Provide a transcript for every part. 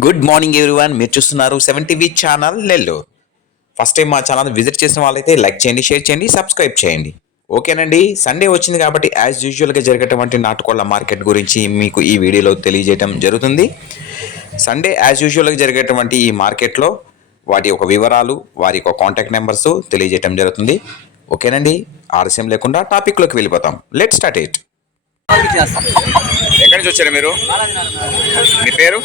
Good morning everyone మీరు చూస్తున్నారు seven TV channel Nellore. First time మా ఛానల్ విజిట్ చేసిన వాళ్ళైతే లైక్ చేయండి షేర్ చేయండి సబ్స్క్రైబ్ చేయండి. ఓకేనండి? సండే వచ్చింది కాబట్టి యాజ్ యూజువల్గా జరిగేటువంటి నాటుకోళ్ళ మార్కెట్ గురించి మీకు ఈ వీడియోలో తెలియజేయడం జరుగుతుంది. సండే యాజ్ యూజువల్గా జరిగేటువంటి ఈ మార్కెట్లో వాటి యొక్క వివరాలు వారి యొక్క కాంటాక్ట్ నెంబర్స్ తెలియజేయడం జరుగుతుంది. ఓకేనండి? ఆలస్యం లేకుండా టాపిక్లోకి వెళ్ళిపోతాం. లెట్ స్టార్ట్ ఇట్ ఎక్కడి నుంచి వచ్చారు మీరు? మీ పేరు?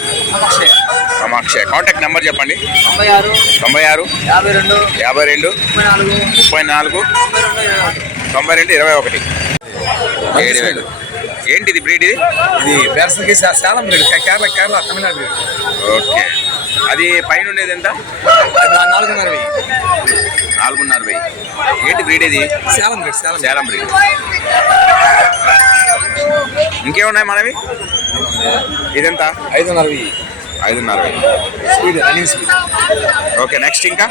అక్షయ్ కాంటాక్ట్ నెంబర్ చెప్పండి. తొంభై ఆరు తొంభై ఆరు యాభై రెండు యాభై రెండు ముప్పై నాలుగు ముప్పై నాలుగు తొంభై రెండు ఇరవై ఒకటి. ఏడు వేలు. ఏంటి ఇది బ్రీడ్ ఇది? ఇది బెర్సకి సేలం లేదు కేరళ కేరళ తమిళనాడు. ఓకే. అది పైన ఉండేది ఎంత నాలుగున్నర వెయ్యి. నాలుగున్నర వెయ్యి. ఏంటి బ్రీడ్ ఇది? Salem rate Salem Salem breed. ఇంకేమున్నాయి మనవి? ఇదెంత? ఐదున్నర వెయ్యి. ఐదున్నర speed running speed okay next ఇంకా?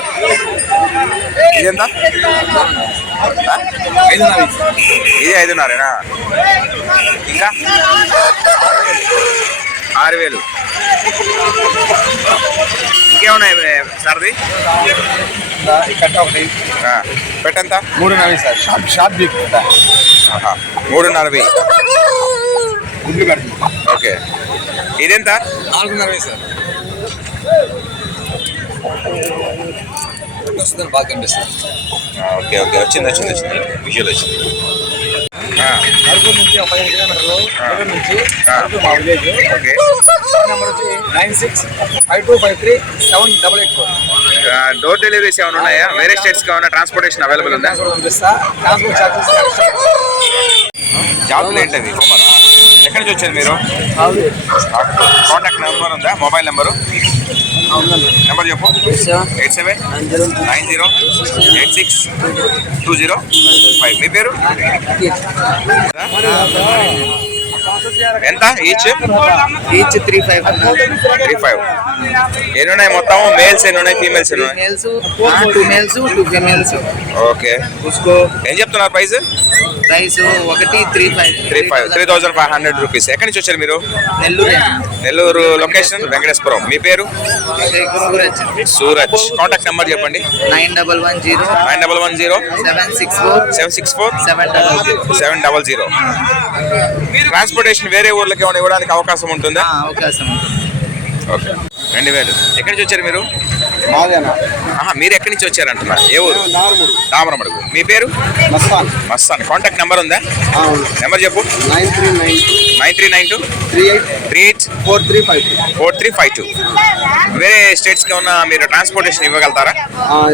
ఇదెంత? ఐదున్నర ఇది ఐదున్నరేనా? ఇంకా? ఆరు వేలు. ఇంకేమున్నాయి సార్ది? కట్ట ఒకటి పెట్టంత? మూడున్నర సార్. షార్ట్ షార్ట్ బీక్ కట్ట ఆహా, మూడున్నర వెయ్యి గుడ్లు కడుతుంది ఓకే. ఇదెంత? నాలుగున్నర సార్. వస్తుందని బాగా కనిపిస్తుంది. Okay okay. వచ్చింది వచ్చింది వచ్చింది. విజువల్ వచ్చింది. అరకు నుంచి ఒక పదిహేను కిలోమీటర్లు అరకు నుంచి ఆ. అరకు మా విలేజ్ ఓకే. నెంబర్ వచ్చి nine six five two five three seven double eight four door deliveries ఏమైనా ఉన్నాయా? వేరే స్టేట్స్కి ఏమైనా ట్రాన్స్పోర్టేషన్ అవైలబుల్ ఉందా? ట్రాన్స్పోర్ట్ పంపిస్తా ట్రాన్స్పోర్ట్ ఛార్జెస్ జాబులు ఏంటది? ఎక్కడి నుంచి వచ్చారు మీరు? కాంటాక్ట్ నెంబర్ ఉందా? మొబైల్ నెంబరు నెంబర్ చెప్పు. Eight seven. Nine zero. Eight six. Two zero. Five. మీ పేరు? ఎంత? Each each three five three five ఎన్ని ఉన్నాయి మొత్తం మేల్స్ ఎన్ని ఉన్నాయి ఫీమేల్స్ ఎన్ని ఉన్నాయి males two males two females okay ఏం చెప్తున్నారు ప్రైస్ ప్రైస్ ఒకటి three five. Three five three thousand five hundred rupees. ఎక్కడి నుంచి వచ్చారు మీరు? నెల్లూరు. నెల్లూరు లొకేషన్? వెంకటేశ్వరం. మీ పేరు? సూరజ్. కాంటాక్ట్ నెంబర్ చెప్పండి. Nine double one zero. Nine double one zero. Seven six four. Seven six four. Seven double zero. Seven double zero. Transportation వేరే ఊర్లకి ఏమైనా ఇవ్వడానికి అవకాశం ఉంటుందా? అవకాశం ఓకే. రెండు వేలు. ఎక్కడి నుంచి వచ్చారు మీరు? మాదేనా. మీరు ఎక్కడి నుంచి వచ్చారంటున్నా ఏ ఊరు? దామరమడుగు. మీ పేరు? మస్తాన్. మస్తాన్. కాంటాక్ట్ నెంబర్ ఉందా? నెంబర్ చెప్పు. Nine three nine nine three nine two? Three eight three eight? Four three five four three five two. వేరే స్టేట్స్కి ఏమన్నా మీరు ట్రాన్స్పోర్టేషన్ ఇవ్వగలుగుతారా?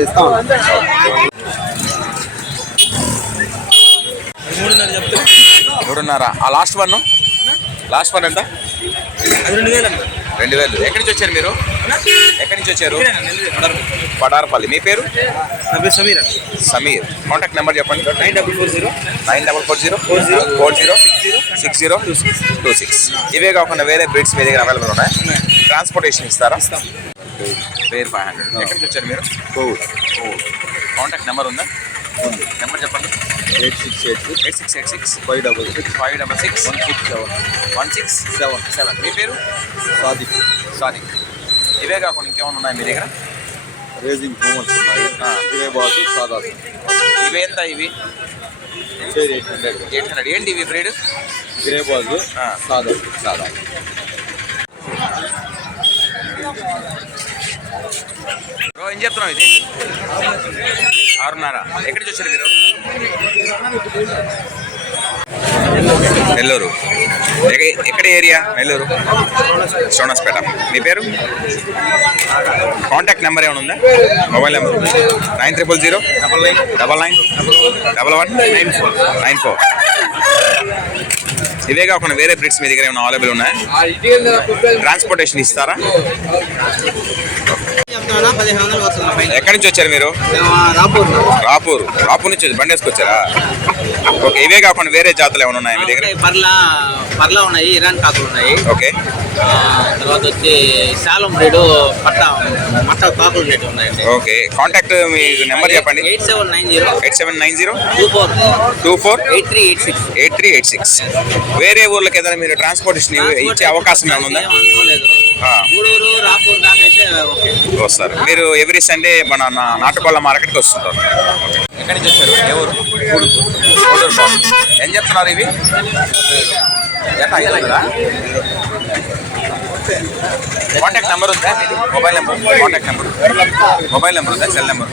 ఇస్తాం. మూడున్నర. ఆ లాస్ట్ వన్? లాస్ట్ వన్ ఎంత? రెండు వేలు రెండు వేలు. ఎక్కడి నుంచి వచ్చారు మీరు? ఎక్కడి నుంచి వచ్చారు? పడారపల్లి. మీ పేరు? సమీర్ సమీర్. కాంటాక్ట్ నెంబర్ చెప్పండి. Nine double four zero. Nine double four zero. Four zero. Four zero. Six zero. Two six. ఇవే కాకుండా వేరే బ్రీడ్స్ మీ దగ్గర అవైలబుల్ ఉన్నాయి? ట్రాన్స్పోర్టేషన్ ఇస్తారా? వేర్ ఫైవ్ హండ్రెడ్. ఎక్కడి నుంచి వచ్చారు మీరు? కాంటాక్ట్ నెంబర్ ఉందా? నెంబర్ చెప్పండి. Eight six eight six. Eight six eight six. Five double six. Five double six. One six seven. One six seven. Seven. మీ పేరు? సాది సారీ ఇవే కాకుండా ఇంకేమైనా ఉన్నాయి మీ దగ్గర? రేజింగ్ హోమర్స్ ఉన్నాయి. ఇవే బాసు సాదా ఇవి ఎంత ఇవి? Eight hundred. Eight hundred. ఏంటి ఇవి బ్రీడ్? గ్రే బాజు. సాదా సాదా బ్రో ఏం చెప్తున్నావు ఇది? ఆరున్నర. ఎక్కడి నుంచి వచ్చారు మీరు? నెల్లూరు. ఎక్క- ఎక్కడ ఏరియా? నెల్లూరు. శ్రవణస్పేట మీ పేరు? కాంటాక్ట్ నెంబర్ ఏమైనా ఉందా? Mobile number. Nine triple zero. Double nine. Double nine. Double one. Nine four. Nine four. ఇవే కాకుండా వేరే బ్రిడ్స్ మీ దగ్గర ఏమైనా అవైలబుల్ ఉన్నాయా? ట్రాన్స్పోర్టేషన్ ఇస్తారా? ఎక్కడి నుంచి వచ్చారు మీరు? రాపూర్. రాపూర్ రాపూర్ నుంచి వచ్చి బండి వేసుకొచ్చారా? ఓకే ఇవే కాకుండా వేరే జాతులు ఏమైనా ఉన్నాయా మీ దగ్గర? పర్ల పర్ల ఉన్నాయి ఇరాన్ కాకులు ఉన్నాయి. ఓకే. తర్వాత వచ్చి శాలం బ్రీడ్ పట్ట మట్ట కాకులు రేటు ఉన్నాయండి. ఓకే కాంటాక్ట్ మీ నెంబర్ చెప్పండి. Eight seven nine zero. Eight seven nine zero? Two four. Two four? Eight three eight six. Eight three eight six. వేరే ఊర్లకి ఏదైనా మీరు ట్రాన్స్పోర్టేషన్ ఇచ్చే అవకాశం ఏమైనా ఉందా. గూడూరు రాపూర్ దాకా అయితే ఓకే. వస్తారు. మీరు ఎవ్రీ సండే మన నాటుకోళ్ళ మార్కెట్కి వస్తుంటారు. ఎక్కడి నుంచి వచ్చారు? ఏ ఊరు? గూడూరు. బాబు. ఏం చెప్తున్నారు ఇవి? కాంటాక్ట్ నెంబర్ ఉందా? Mobile number contact number mobile number ఉందా? సెల్ నెంబర్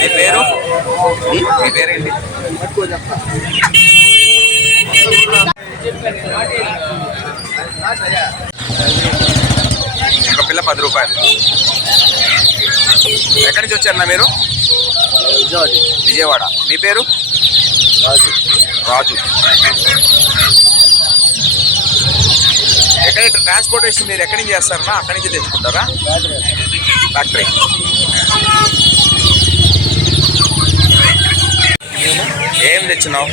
మీ పేరు? మీ పేరేంటి? ఒక పిల్ల పది రూపాయలు. ఎక్కడి నుంచి వచ్చారన్నా మీరు? విజయవాడ. మీ పేరు? రాజు. ఎక్కడ ట్రాన్స్పోర్టేషన్ మీరు ఎక్కడి నుంచి చేస్తారన్నా అక్కడి నుంచి తెచ్చుకుంటారా? ఫ్యాక్టరీ ఏం తెచ్చినావు?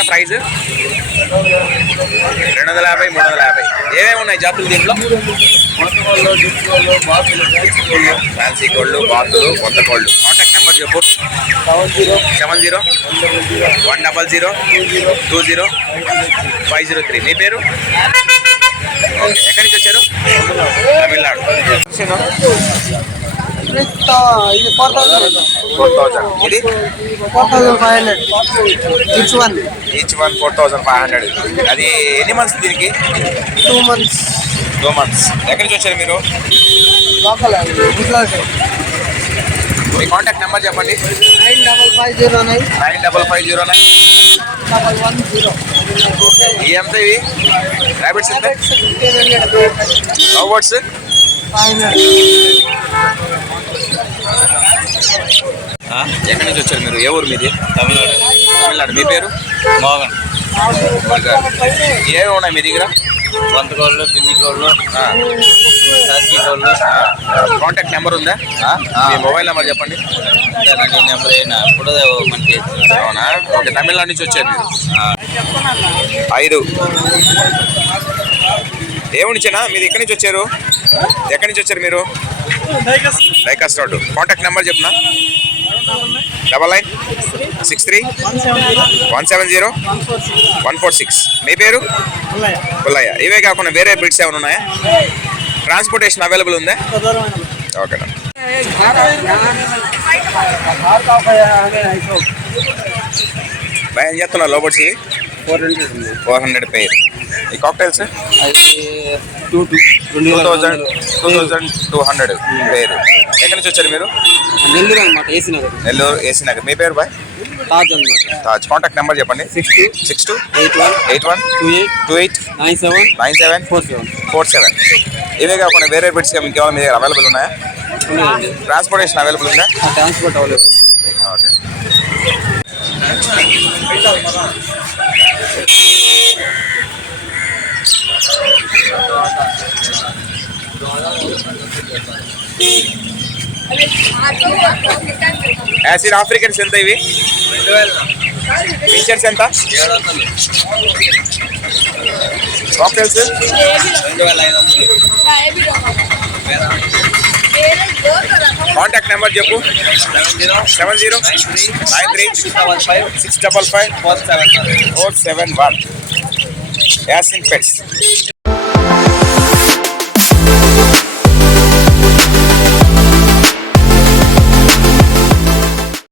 ఎంత ప్రైస్ రెండు వందల యాభై మూడు వందల యాభై. ఏమేమి ఉన్నాయి జాతులు దీంట్లో? ఫ్యాన్సీ కోళ్ళు బాతులు కొత్త కోళ్ళు కాంటాక్ట్ నెంబర్ చెప్పు. Seven zero one double zero two zero five zero three మీ పేరు? ఓకే ఎక్కడి నుంచి వచ్చారు? తమిళనాడు. ఇది ఫోర్ థౌసండ్ ఫోర్ థౌజండ్ ఇది four thousand five hundred each one each one four thousand five hundred అది ఎన్ని మంత్స్ దీనికి? టూ మంత్స్ టూ మంత్స్ ఎక్కడి నుంచి వచ్చారు మీరు? లోకల్ మీ కాంటాక్ట్ నెంబర్ చెప్పండి. Nine double five zero nine nine double five zero nine double one zero ఇవి ఎంత ఇవి ర్యాబిట్స్ ఎంత లవ్ బర్డ్స్ ఫైవ్ హండ్రెడ్ ఎక్కడి నుంచి వచ్చారు మీరు? ఏ ఊరు మీది? తమిళనాడు. తమిళనాడు. మీ పేరు? మోగన్ ఏమేమి ఉన్నాయి మీ దగ్గర? వంత కోళ్ళు గిన్ని కోళ్ళు కాంటాక్ట్ నెంబర్ ఉందా? మీ మొబైల్ నెంబర్ చెప్పండి. నెంబర్ అయినా ఇప్పుడు మనకి అవునా? ఓకే తమిళనాడు నుంచి వచ్చారు మీరు. ఐదు. ఏమునిచ్చానా మీరు ఎక్కడి నుంచి వచ్చారు? ఎక్కడి నుంచి వచ్చారు మీరు? డైకాస్ రోడ్ కాంటాక్ట్ నెంబర్ చెప్పనా? Double nine six three one seven zero one four six. మీ పేరు? పుల్లయ్య. ఇవే కాకుండా వేరే బ్రిడ్స్ ఏమైనా ఉన్నాయా? ట్రాన్స్పోర్టేషన్ అవైలబుల్ ఉందా? ఓకేనా భయ లోబర్స్ four hundred four hundred pair. ఈ cocktails two two two thousand two thousand two hundred pair. ఎక్కడి నుంచి వచ్చారు మీరు? నెల్లూరు అనమాట ఏసీ నగర్. నెల్లూరు ఏసీ నగర్. మీ పేరు బాయ్? తాజ్ అనమాట తాజ్. కాంటాక్ట్ నెంబర్ చెప్పండి. Six two six two eight one eight one two eight two eight nine seven nine seven four seven. Four seven. ఇవే కాకుండా వేరే బిడ్స్ మీకు ఏమైనా మీ దగ్గర అవైలబుల్ ఉన్నాయా? ట్రాన్స్పోర్టేషన్ అవైలబుల్ ఉందా? ట్రాన్స్పోర్ట్ అవ్వలేదు ఓకే. యాసిడ్ ఆఫ్రికన్స్ ఎంత ఇవి? ఫీచర్స్ ఎంత? కాక్టైల్స్? కాంటాక్ట్ నెంబర్ చెప్పు. Seven zero. Seven zero nine three. Nine three five six double five. Four seven four seven one. Yasin pets.